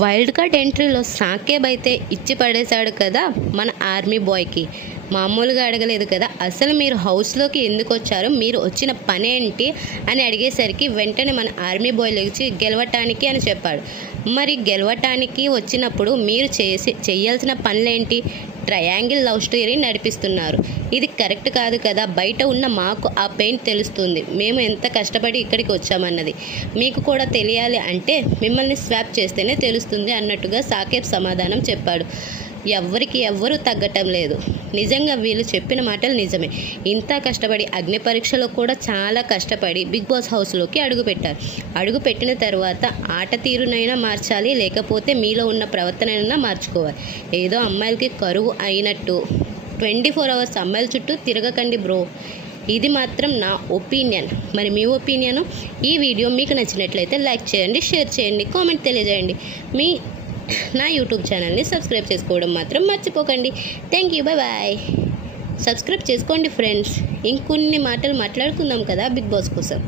Wild card ఎంట్రీలో సాకేబ్ అయితే ఇచ్చి పడేశాడు కదా మన ఆర్మీ బాయ్కి. మామూలుగా అడగలేదు కదా. అసలు మీరు హౌస్లోకి ఎందుకు వచ్చారు? మీరు వచ్చిన పని ఏంటి? అని అడిగేసరికి వెంటనే మన ఆర్మీ బాయ్ లేచి గెలవటానికి అని చెప్పాడు. మరి గెలవటానికి వచ్చినప్పుడు మీరు చేసి చేయాల్సిన పనులేంటి? ట్రయాంగిల్ లవ్ స్టోరీ నడిపిస్తున్నారు. ఇది కరెక్ట్ కాదు కదా. బయట ఉన్న మాకు ఆ పెయిన్ తెలుస్తుంది. మేము ఎంత కష్టపడి ఇక్కడికి వచ్చామన్నది. మీకు కూడా తెలియాలి అంటే మిమ్మల్ని స్వాప్ చేస్తేనే తెలుస్తుంది అన్నట్టుగా సాకేబ్ సమాధానం చెప్పాడు. ఎవ్వరికి ఎవ్వరూ తగ్గటం లేదు. నిజంగా వీళ్ళు చెప్పిన మాటలు నిజమే. ఇంత కష్టపడి అగ్ని పరీక్షలో కూడా చాలా కష్టపడి బిగ్ బాస్ హౌస్లోకి అడుగుపెట్టారు అడుగు పెట్టిన తర్వాత ఆట తీరునైనా మార్చాలి లేకపోతే మీలో ఉన్న ప్రవర్తనైనా మార్చుకోవాలి. ఏదో అమ్మాయిలకి కరువు అయినట్టు ట్వంటీ ఫోర్ అవర్స్ అమ్మాయిల చుట్టూ తిరగకండి బ్రో. ఇది మాత్రం నా ఒపీనియన్. మరి మీ ఒపీనియన్? ఈ వీడియో మీకు నచ్చినట్లయితే లైక్ చేయండి షేర్ చేయండి కామెంట్ తెలియజేయండి. మీ నా యూట్యూబ్ ఛానల్ని సబ్స్క్రైబ్ చేసుకోవడం మాత్రం మర్చిపోకండి. Thank you bye bye subscribe చేసుకోండి ఫ్రెండ్స్ ఇంకొన్ని మాటలు మాట్లాడుకుందాం కదా బిగ్ బాస్ కోసం.